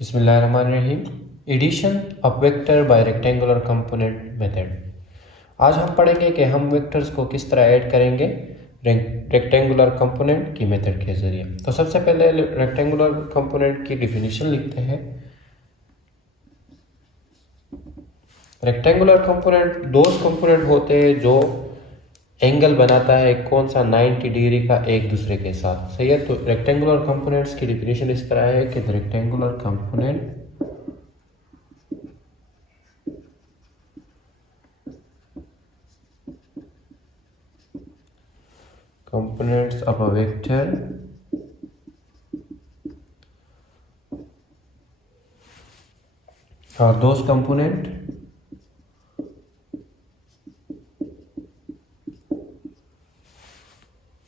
बिस्मिल्लाहिर्रहमानिर्रहीम। Addition of vector by rectangular component method. आज हम पढ़ेंगे कि हम वेक्टर्स को किस तरह ऐड करेंगे रेक्टेंगुलर कंपोनेंट की मेथड के ज़रिए। तो सबसे पहले रेक्टेंगुलर कंपोनेंट की डिफिनीशन लिखते हैं। रेक्टेंगुलर कंपोनेंट दो कंपोनेंट होते हैं जो एंगल बनाता है कौन सा 90 डिग्री का एक दूसरे के साथ, सही है। तो रेक्टेंगुलर कंपोनेंट्स की डिफिनीशन इस तरह है कि rectangular components of a vector are those component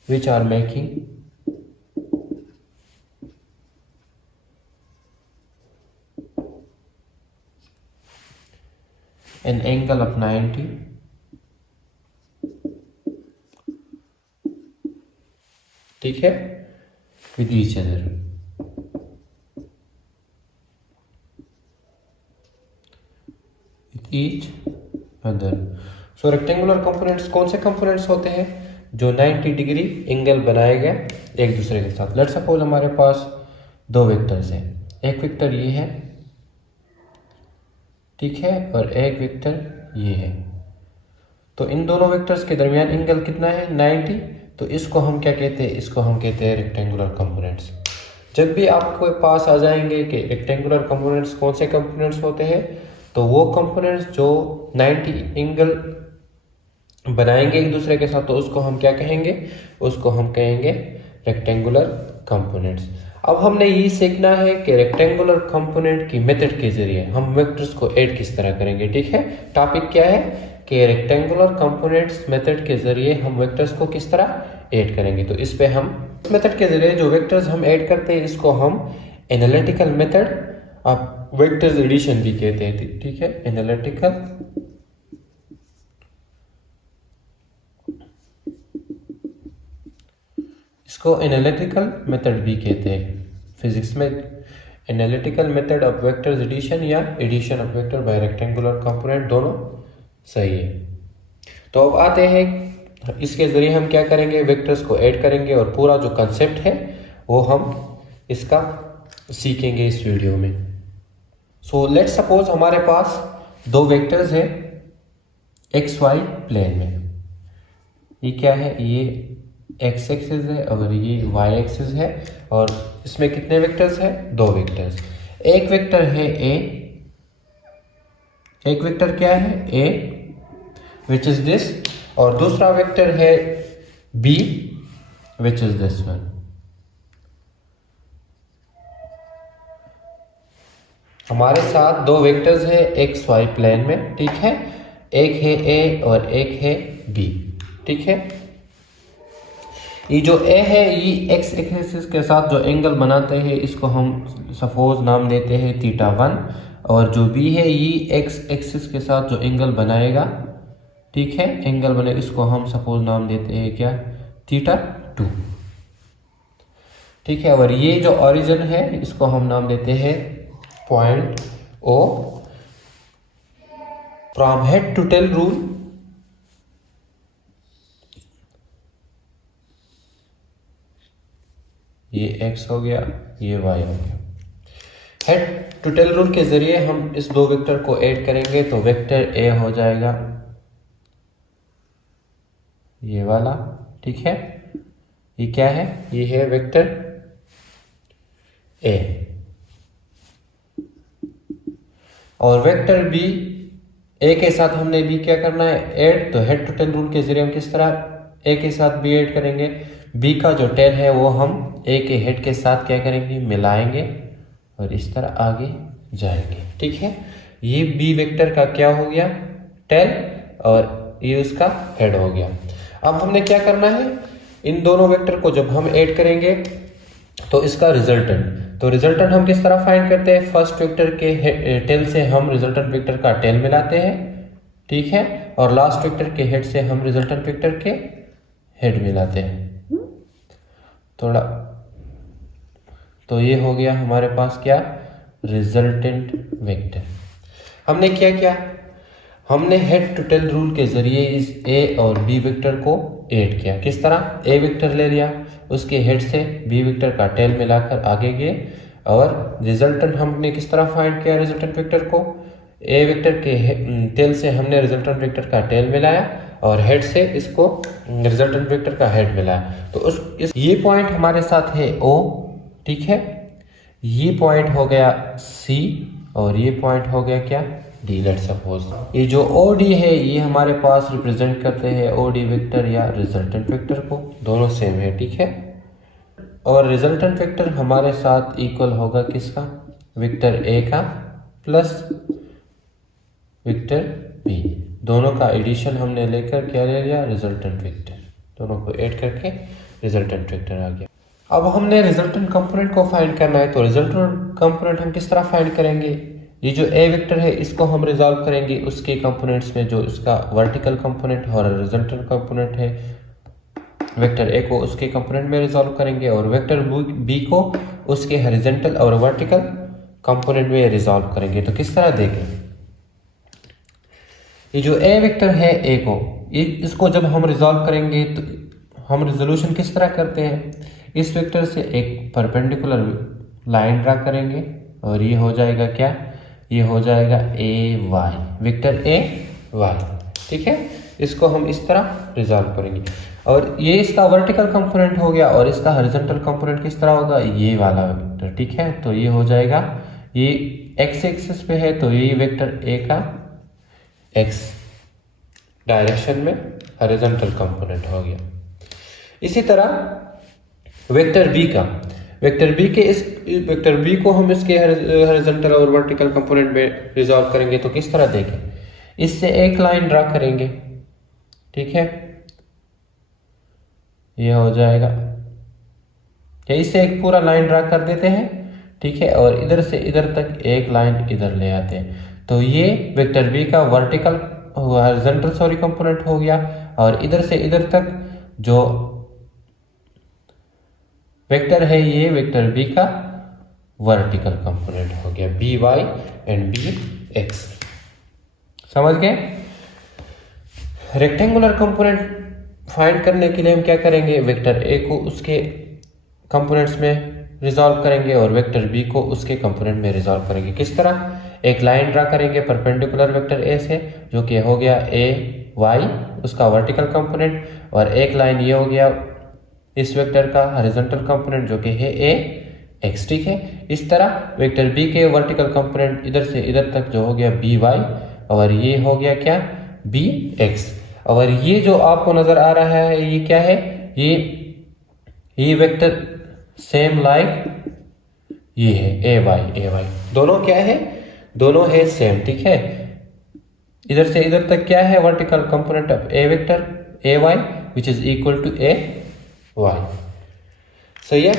which are making an angle of 90 ठीक है with each other। each other। So rectangular components कौन से कंपोनेंट्स होते हैं जो 90 डिग्री एंगल बनाएगा एक दूसरे के साथ। लेट्स सपोज हमारे पास दो वेक्टर्स हैं, एक वेक्टर ये है, ठीक है, और एक वेक्टर ये है। तो इन दोनों वेक्टर्स के दरमियान एंगल कितना है 90। तो इसको हम क्या कहते हैं, इसको हम कहते हैं रेक्टेंगुलर कंपोनेंट्स। जब भी आपके पास आ जाएंगे कि रेक्टेंगुलर कंपोनेंट्स कौन से कंपोनेंट्स होते हैं, तो वो कंपोनेंट्स जो 90 एंगल बनाएंगे एक दूसरे के साथ, तो उसको हम क्या कहेंगे, उसको हम कहेंगे रेक्टेंगुलर कंपोनेंट्स। अब हमने ये सीखना है कि रेक्टेंगुलर कंपोनेंट की मेथड के जरिए हम वेक्टर्स को ऐड किस तरह करेंगे, ठीक है। टॉपिक क्या है कि रेक्टेंगुलर कंपोनेंट्स मेथड के जरिए हम वेक्टर्स को किस तरह ऐड करेंगे। तो इस पे हम मेथड के जरिए जो वेक्टर्स हम ऐड करते हैं इसको हम analytical method of vectors addition भी कहते हैं, ठीक है। इसको एनालिटिकल मेथड भी कहते हैं फिजिक्स में। Analytical method of vectors addition या addition of vector by rectangular component, दोनों सही है। तो अब आते हैं इसके जरिए हम क्या करेंगे, वेक्टर्स को ऐड करेंगे और पूरा जो कंसेप्ट है वो हम इसका सीखेंगे इस वीडियो में। सो लेट्स सपोज हमारे पास दो वेक्टर्स हैं एक्स वाई प्लेन में। ये क्या है, ये एक्स एक्सिस है और ये वाई एक्सिस है, और इसमें कितने वेक्टर्स हैं, दो वेक्टर्स। एक वेक्टर है ए, एक वेक्टर क्या है ए विच इज दिस, और दूसरा वेक्टर है B which is this one. हमारे साथ दो वेक्टर्स है एक्स वाई प्लेन में, ठीक है। एक है ए और एक है बी, ठीक है। ये जो ए है ये एक्स एक्सिस के साथ जो एंगल बनाते हैं इसको हम सपोज नाम देते हैं θ1, और जो बी है ये एक्स एक्सिस के साथ जो एंगल बनाएगा, ठीक है, एंगल बने, इसको हम सपोज नाम देते हैं क्या, θ2, ठीक है। और ये जो ओरिजिन है इसको हम नाम देते हैं point O. From head to tail rule ये x हो गया, ये y हो गया। हेड टू टेल रूल के जरिए हम इस दो वेक्टर को ऐड करेंगे तो वेक्टर a हो जाएगा ये वाला, ठीक है। ये क्या है, ये है वेक्टर a, और वेक्टर b a के साथ हमने b क्या करना है ऐड। तो हेड टू टेल रूल के जरिए हम किस तरह a के साथ b ऐड करेंगे, b का जो टेल है वो हम a के हेड के साथ क्या करेंगे, मिलाएंगे और इस तरह आगे जाएंगे, ठीक है। ये b वेक्टर का क्या हो गया टेल, और ये उसका हेड हो गया। अब हमने क्या करना है, इन दोनों वेक्टर को जब हम ऐड करेंगे तो इसका रिजल्टेंट, तो रिजल्टेंट हम किस तरह फाइंड करते हैं, फर्स्ट वेक्टर के टेल से हम रिजल्टेंट वेक्टर का टेल मिलाते हैं, ठीक है, और लास्ट वेक्टर के हेड से हम रिजल्टेंट वेक्टर के हेड मिलाते हैं थोड़ा। तो ये हो गया हमारे पास क्या, रिजल्टेंट वेक्टर। हमने क्या किया, हमने हेड टू टेल रूल के जरिए इस ए और बी वेक्टर को ऐड किया। किस तरह, ए वेक्टर ले लिया, उसके हेड से बी वेक्टर का टेल मिलाकर आगे गए, और रिजल्टेंट हमने किस तरह फाइंड किया, रिजल्टेंट वेक्टर को ए वेक्टर के टेल से हमने रिजल्टेंट वेक्टर का टेल मिलाया और हेड से इसको रिजल्टेंट वेक्टर का हेड मिलाया। तो ये पॉइंट हमारे साथ है ओ, ठीक है, ये पॉइंट हो गया सी और ये पॉइंट हो गया क्या, डी। लेट्स सपोज ये जो ओ डी है ये हमारे पास रिप्रेजेंट करते हैं ओ डी वेक्टर या रिजल्टेंट वेक्टर को, दोनों सेम है, ठीक है। और रिजल्टेंट वेक्टर हमारे साथ इक्वल होगा किसका, वेक्टर ए का प्लस वेक्टर बी, दोनों का एडिशन हमने लेकर क्या ले लिया, रिजल्टेंट वेक्टर, दोनों को ऐड करके रिजल्टेंट वेक्टर आ गया। अब हमने रिजल्टेंट कंपोनेंट को फाइंड करना है, तो रिजल्टेंट कंपोनेंट हम किस तरह फाइंड करेंगे, ये जो ए वेक्टर है इसको हम रिजॉल्व करेंगे उसके कंपोनेंट्स में, जो इसका वर्टिकल कंपोनेंट और रिजल्टेंट कंपोनेंट है, वेक्टर ए को उसके कंपोनेंट में रिजॉल्व करेंगे और वेक्टर बी को उसके हॉरिजॉन्टल और वर्टिकल कंपोनेंट में रिजॉल्व करेंगे। तो किस तरह देखें, ये जो ए वेक्टर है ए को, इसको जब हम रिजॉल्व करेंगे तो हम रिजोल्यूशन किस तरह करते हैं, इस वेक्टर से एक परपेंडिकुलर लाइन ड्रा करेंगे और ये हो जाएगा क्या, ये हो जाएगा ए वाई, वेक्टर ए वाई, ठीक है। इसको हम इस तरह रिजॉल्व करेंगे और ये इसका वर्टिकल कंपोनेंट हो गया और इसका हॉरिजॉन्टल कंपोनेंट किस तरह होगा, ये वाला वेक्टर, ठीक है। तो ये हो जाएगा, ये एक्स एक्सिस पे है तो ये वेक्टर ए का एक्स डायरेक्शन में हॉरिजॉन्टल कंपोनेंट हो गया। इसी तरह वेक्टर बी का, वेक्टर बी के इस वेक्टर बी को हम इसके हॉरिजॉन्टल और वर्टिकल कंपोनेंट में रिजॉल्व करेंगे। तो किस तरह देखें, इससे एक लाइन ड्रा करेंगे, ठीक है, ये हो जाएगा, या इससे एक पूरा लाइन ड्रा कर देते हैं, ठीक है, और इधर से इधर तक एक लाइन इधर ले आते हैं। तो ये वेक्टर बी का वर्टिकल हॉरिजॉन्टल कंपोनेंट हो गया और इधर से इधर तक जो वेक्टर है ये वेक्टर बी का वर्टिकल कंपोनेंट हो गया, B Y and B X. समझ गए। रेक्टेंगुलर कंपोनेंट फाइंड करने के लिए हम क्या करेंगे, वेक्टर ए को उसके कंपोनेंट्स में रिजॉल्व करेंगे और वेक्टर बी को उसके कंपोनेंट में रिजॉल्व करेंगे। किस तरह, एक लाइन ड्रा करेंगे परपेंडिकुलर वेक्टर ए से, जो कि हो गया ए वाई उसका वर्टिकल कंपोनेंट, और एक लाइन ये हो गया इस वेक्टर का हॉरिजॉन्टल कंपोनेंट जो कि है ए एक्स, ठीक है। इस तरह वेक्टर बी के वर्टिकल कंपोनेंट इधर से इधर तक जो हो गया बी वाई, और ये हो गया क्या, बी एक्स। और ये जो आपको नजर आ रहा है ये क्या है, ये वेक्टर सेम लाइक ये है ए वाई, दोनों क्या है, दोनों है सेम, ठीक है। इधर से इधर तक क्या है, vertical component of a vector A Y which is equal to A Y, सही है।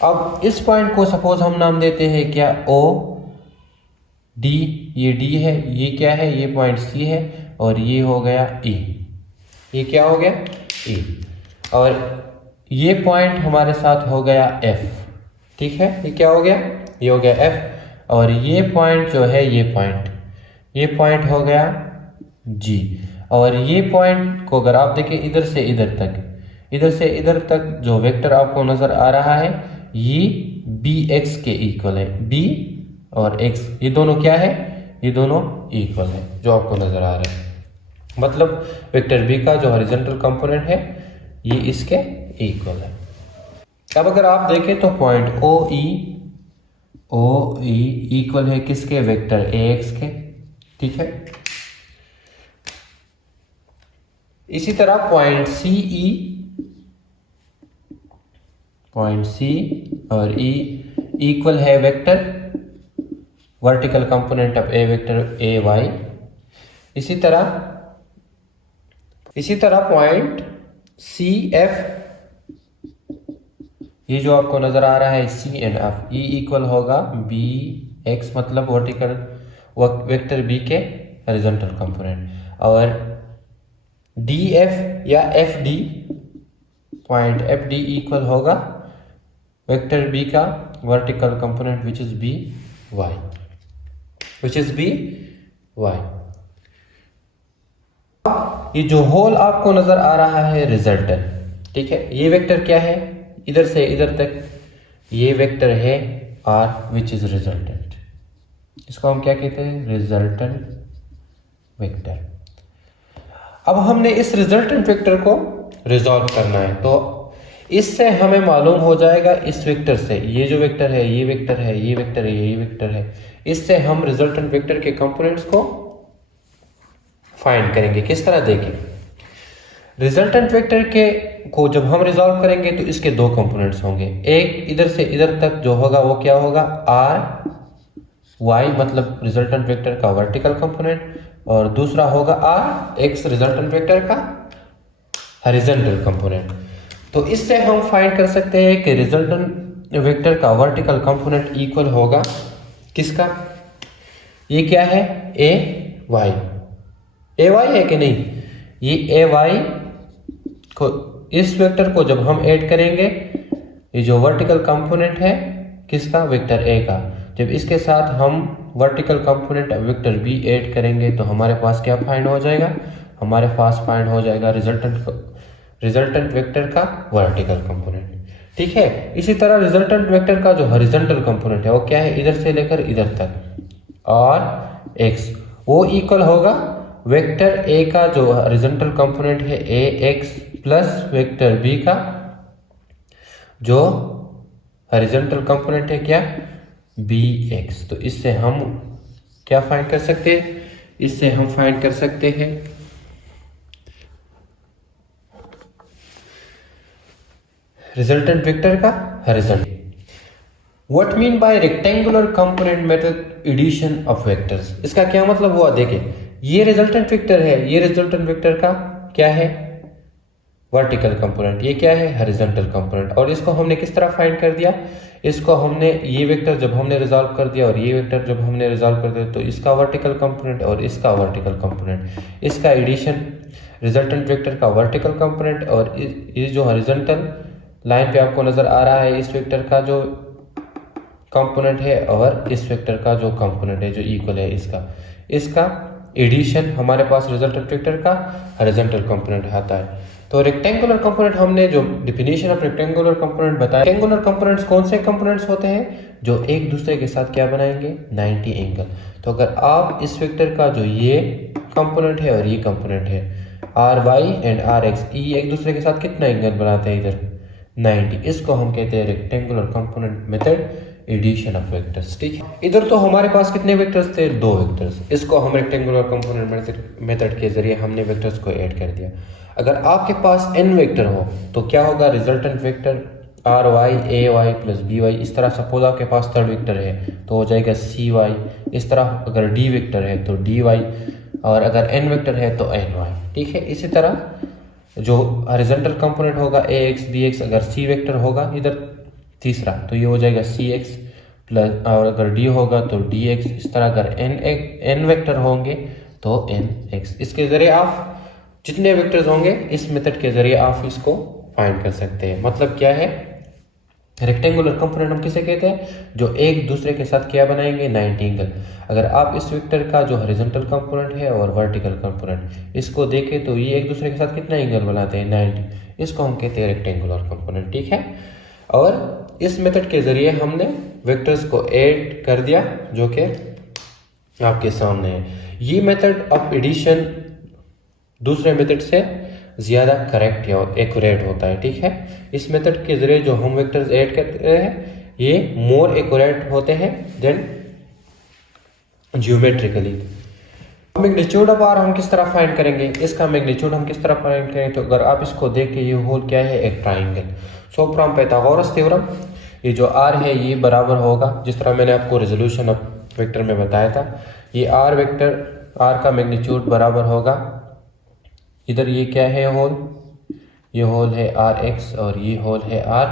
अब इस पॉइंट को सपोज हम नाम देते हैं क्या, ओ डी, ये डी है, ये क्या है, ये पॉइंट सी है, और ये हो गया ई, ये क्या हो गया ई, और ये पॉइंट हमारे साथ हो गया एफ, ठीक है। ये क्या हो गया, ये हो गया एफ, और ये पॉइंट जो है ये पॉइंट हो गया जी। और ये पॉइंट को अगर आप देखें इधर से इधर तक जो वेक्टर आपको नजर आ रहा है ये बी एक्स के इक्वल है, बी और एक्स ये दोनों क्या है, ये दोनों इक्वल है जो आपको नजर आ रहा है। मतलब वेक्टर बी का जो हॉरिजॉन्टल कंपोनेंट है ये इसके इक्वल है। अब अगर आप देखें तो पॉइंट ओ ई इक्वल है किसके, वेक्टर ए एक्स के, ठीक है। इसी तरह पॉइंट सी और ई इक्वल है vector vertical component of a vector A Y. इसी तरह पॉइंट सी एफ, ये जो आपको नजर आ रहा है सी एंड एफ, ये इक्वल होगा बी एक्स, मतलब वर्टिकल वेक्टर बी के हॉरिजॉन्टल कंपोनेंट, और डी एफ या F D, point F D equal होगा वेक्टर बी का vertical component which is B Y, ये जो होल आपको नजर आ रहा है रिजल्टेंट, ठीक है, ये वेक्टर क्या है, इधर से इधर तक ये वेक्टर है आर विच इज रिजल्टेंट, इसको हम क्या कहते हैं, रिजल्टेंट वेक्टर। अब हमने इस रिजल्टेंट वेक्टर को रिजॉल्व करना है, तो इससे हमें मालूम हो जाएगा इस वेक्टर से, ये जो वेक्टर है, ये वेक्टर है, ये वेक्टर है, ये वेक्टर है, इससे हम रिजल्टेंट वेक्टर के कंपोनेंट्स को फाइंड करेंगे। किस तरह, देखें, रिजल्टेंट वेक्टर के को जब हम रिजॉल्व करेंगे तो इसके दो कंपोनेंट्स होंगे, एक इधर से इधर तक जो होगा वो क्या होगा, आर वाई मतलब रिजल्टेंट वेक्टर का वर्टिकल कंपोनेंट, और दूसरा होगा आर एक्स रिजल्टेंट वेक्टर का हॉरिजॉन्टल कंपोनेंट। तो इससे हम फाइंड कर सकते हैं कि रिजल्टेंट वेक्टर का वर्टिकल कंपोनेंट इक्वल होगा किसका, ये क्या है, ए वाई है कि नहीं, ये ए वाई को, इस वेक्टर को जब हम ऐड करेंगे, ये जो वर्टिकल कंपोनेंट है किसका, वेक्टर ए का, जब इसके साथ हम vertical component vector B add करेंगे तो हमारे पास क्या फाइंड हो जाएगा, हमारे पास फाइंड हो जाएगा रिजल्टेंट वेक्टर का वर्टिकल कंपोनेंट, ठीक है। इसी तरह रिजल्टेंट वेक्टर का जो हॉरिजॉन्टल कंपोनेंट है वो क्या है, इधर से लेकर इधर तक और एक्स, वो इक्वल होगा वेक्टर ए का जो हॉरिजॉन्टल कंपोनेंट है ए एक्स प्लस वेक्टर बी का जो हॉरिजॉन्टल कंपोनेंट है क्या, बी एक्स। तो इससे हम क्या फाइंड कर सकते हैं, इससे हम फाइंड कर सकते हैं रिजल्टेंट वेक्टर का horizontal. What mean by rectangular component method addition of vectors, इसका क्या मतलब हुआ, देखें, ये रिजल्टेंट वेक्टर है, ये रिजल्टेंट वेक्टर का क्या है, वर्टिकल कंपोनेंट, ये क्या है, हॉरिजॉन्टल कंपोनेंट, और इसको हमने किस तरह फाइंड कर दिया, इसको हमने ये वेक्टर जब हमने रिजॉल्व कर दिया और ये वेक्टर जब हमने रिजॉल्व कर दिया तो इसका वर्टिकल कंपोनेंट और इसका वर्टिकल कंपोनेंट, इसका एडिशन रिजल्टेंट वेक्टर का वर्टिकल कंपोनेंट और ये जो हॉरिजॉन्टल लाइन पे आपको नजर आ रहा है इस वेक्टर का जो कंपोनेंट है और इस वेक्टर का जो कंपोनेंट है जो इक्वल है इसका एडिशन हमारे पास रिजल्टेंट वेक्टर का हॉरिजॉन्टल कंपोनेंट आता है। तो रेक्टेंगुलर कंपोनेंट, हमने जो डिफिनेशन ऑफ रेक्टेंगुलर कंपोनेंट बताया, रेक्टेंगुलर कंपोनेंट्स कौन से कंपोनेंट्स होते हैं जो एक दूसरे के साथ क्या बनाएंगे, 90 एंगल। तो अगर आप इस वेक्टर का जो ये कंपोनेंट है और ये कंपोनेंट है R Y and R X, ये एक दूसरे के साथ कितना एंगल बनाते हैं, इधर 90, इसको हम कहते हैं rectangular component method addition of vectors, ठीक है। इधर तो हमारे पास कितने वेक्टर्स थे, दो वेक्टर्स, इसको हम रेक्टेंगुलर कंपोनेंट मेथड के जरिए हमने वेक्टर्स को ऐड कर दिया। अगर आपके पास n वेक्टर हो तो क्या होगा, रिजल्टेंट वेक्टर आर वाई ए वाई प्लस बी वाई, इस तरह सपोज आपके पास थर्ड वेक्टर है तो हो जाएगा सी वाई, इस तरह अगर डी वेक्टर है तो डी वाई, और अगर n वेक्टर है तो एन वाई, ठीक है। इसी तरह जो हॉरिजॉन्टल कंपोनेंट होगा ए एक्स बी एक्स, अगर सी वेक्टर होगा इधर तीसरा तो ये हो जाएगा सी एक्स प्लस, और अगर डी होगा तो डी एक्स, इस तरह अगर एन वेक्टर होंगे तो एन एक्स। इसके जरिए आप जितने वेक्टर्स होंगे इस मेथड के जरिए आप इसको फाइंड कर सकते हैं। मतलब क्या है, रेक्टेंगुलर कंपोनेंट हम किसे कहते हैं, जो एक दूसरे के साथ क्या बनाएंगे, 90 एंगल। अगर आप इस वेक्टर का जो हॉरिजॉन्टल कंपोनेंट है और वर्टिकल कंपोनेंट इसको देखें तो ये एक दूसरे के साथ कितना एंगल बनाते हैं, 90, इसको हम कहते हैं रेक्टेंगुलर कंपोनेंट, ठीक है। और इस मेथड के जरिए हमने वेक्टर्स को ऐड कर दिया जो कि आपके सामने है। ये मेथड ऑफ एडिशन दूसरे मेथड से ज़्यादा करेक्ट या एक्यूरेट होता है, ठीक है। इस मेथड के जरिए जो हम वेक्टर्स ऐड करते हैं ये मोर एक्यूरेट होते हैं than geometrically. Magnitude of R हम किस तरह फाइंड करेंगे, इसका मैग्नीट्यूड हम किस तरह फाइंड करेंगे, तो अगर आप इसको देख के ये होल क्या है, एक triangle. So from Pythagoras theorem ये जो आर है ये बराबर होगा, जिस तरह मैंने आपको रेजोल्यूशन ऑफ वेक्टर में बताया था, ये आर वेक्टर आर का मैग्नीट्यूड बराबर होगा, इधर ये क्या है होल, ये होल है आर एक्स और ये होल है आर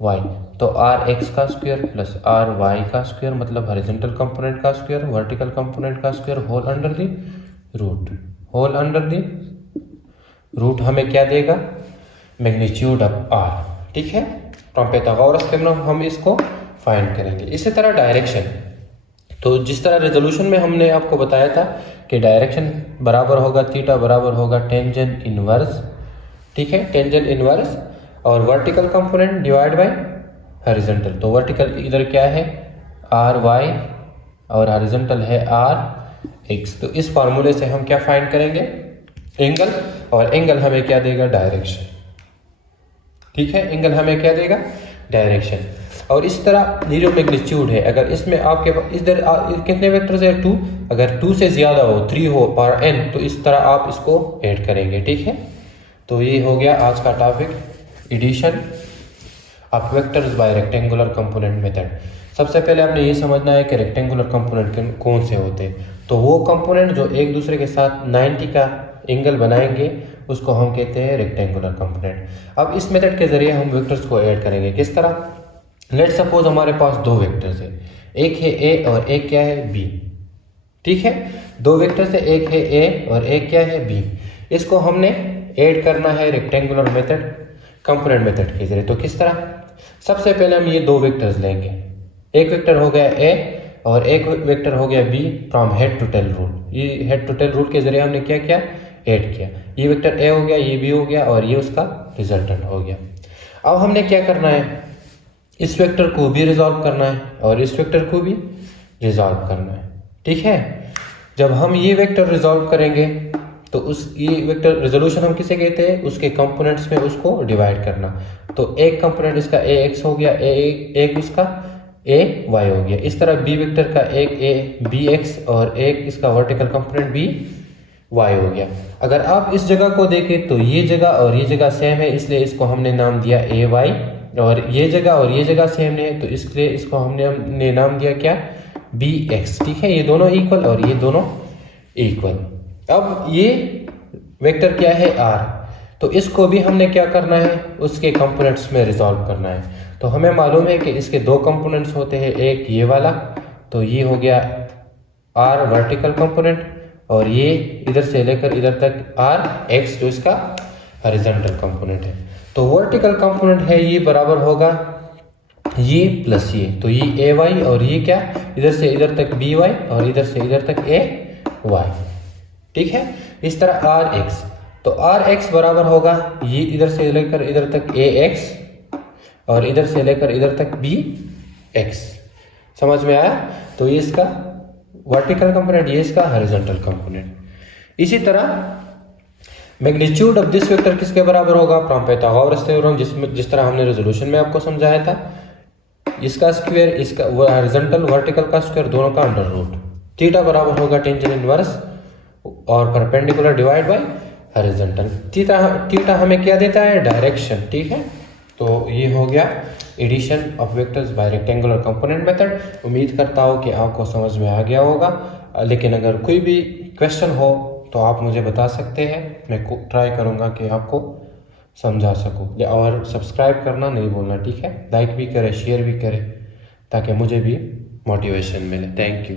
वाई। तो आर एक्स का स्क्वायर प्लस आर वाई का स्क्वायर मतलब हॉरिजॉन्टल कंपोनेंट का स्क्वायर, वर्टिकल कंपोनेंट का square, whole under the root. Whole under the root हमें क्या देगा, मैग्नीट्यूड ऑफ आर, ठीक है। फ्रॉम पाइथागोरस थ्योरम हम इसको फाइंड करेंगे। इसी तरह डायरेक्शन, तो जिस तरह रेजोल्यूशन में हमने आपको बताया था कि डायरेक्शन बराबर होगा थीटा बराबर होगा टेंजेंट इनवर्स, ठीक है, टेंजेंट इनवर्स और vertical component divide by horizontal. तो वर्टिकल इधर क्या है आर वाई और हॉरिजॉन्टल है आर एक्स। तो इस फार्मूले से हम क्या फाइंड करेंगे एंगल, और एंगल हमें क्या देगा डायरेक्शन, ठीक है, एंगल हमें क्या देगा डायरेक्शन। और इस तरह ये जो मैग्नीट्यूड है, अगर इसमें आपके इधर कितने वेक्टर्स है 2, अगर 2 से ज़्यादा हो 3 हो और n, तो इस तरह आप इसको ऐड करेंगे, ठीक है। तो ये हो गया आज का topic, addition of vectors by rectangular component method. सबसे पहले आपने ये समझना है कि रेक्टेंगुलर कंपोनेंट कौन से होते हैं। तो वो कंपोनेंट जो एक दूसरे के साथ 90 का एंगल बनाएंगे उसको हम कहते हैं रेक्टेंगुलर कंपोनेंट। अब इस मेथड के जरिए हम वेक्टर्स को ऐड करेंगे। किस तरह, लेट सपोज हमारे पास दो वेक्टर्स है, एक है ए और एक क्या है बी, ठीक है, दो वेक्टर्स है, एक है ए और एक क्या है बी। इसको हमने ऐड करना है रेक्टेंगुलर मेथड कंपोनेंट मेथड के जरिए। तो किस तरह, सबसे पहले हम ये दो वेक्टर्स लेंगे, एक वेक्टर हो गया ए और एक वेक्टर हो गया B from head to tail rule. ये हेड टू टेल रूल के जरिए हमने क्या किया ऐड किया, ये वेक्टर ए हो गया, ये बी हो गया और ये उसका रिजल्टेंट हो गया। अब हमने क्या करना है, इस वेक्टर को भी रिजॉल्व करना है और इस वेक्टर को भी रिजॉल्व करना है, ठीक है। जब हम ये वेक्टर रिजॉल्व करेंगे तो उस ये वेक्टर रेजोल्यूशन हम किसे कहते हैं, उसके कंपोनेंट्स में उसको डिवाइड करना। तो एक कंपोनेंट इसका ए एक्स हो गया, एक इसका ए वाई हो गया। इस तरह बी वेक्टर का एक ए बी एक्स और एक इसका वर्टिकल कंपोनेंट बी वाई हो गया। अगर आप इस जगह को देखें तो ये जगह और ये जगह सेम है, इसलिए इसको हमने नाम दिया ए वाई, और ये जगह सेम है तो इसलिए इसको हमने नाम दिया क्या बी एक्स, ठीक है। ये दोनों इक्वल और ये दोनों इक्वल। अब ये वेक्टर क्या है आर, तो इसको भी हमने क्या करना है उसके कंपोनेंट्स में रिजॉल्व करना है। तो हमें मालूम है कि इसके दो कंपोनेंट्स होते हैं, एक ये वाला, तो ये हो गया आर वर्टिकल कंपोनेंट, और ये इधर से लेकर इधर तक आर एक्स जो इसका हॉरिजॉन्टल कंपोनेंट है। तो वर्टिकल कंपोनेंट है ये बराबर होगा ये प्लस ये, तो ये ए वाई और ये क्या इधर से इधर तक बी वाई और इधर से इधर तक ए वाई, ठीक है। इस तरह आर एक्स, तो आर एक्स बराबर होगा ये इधर से लेकर इधर तक ए एक्स और इधर से लेकर इधर तक बी एक्स। समझ में आया, तो ये इसका वर्टिकल कंपोनेंट, ये इसका हॉरिजॉन्टल कंपोनेंट। इसी तरह मैग्नीट्यूड ऑफ दिस वेक्टर किसके बराबर होगा फ्रॉम पाइथागोरस थ्योरम, जिस तरह हमने रेजोल्यूशन में आपको समझाया था, इसका स्क्वायर इसका हॉरिजॉन्टल वर्टिकल का स्क्वायर दोनों का अंडर रूट, थीटा बराबर होगा टेंजेंट इनवर्स और perpendicular divide by horizontal. Theta हमें क्या देता है डायरेक्शन, ठीक है। तो ये हो गया addition of vectors by rectangular component method. उम्मीद करता हूँ कि आपको समझ में आ गया होगा, लेकिन अगर कोई भी क्वेश्चन हो तो आप मुझे बता सकते हैं, मैं ट्राई करूँगा कि आपको समझा सकूँ। और सब्सक्राइब करना नहीं भूलना, ठीक है, लाइक भी करें शेयर भी करें ताकि मुझे भी मोटिवेशन मिले। Thank you.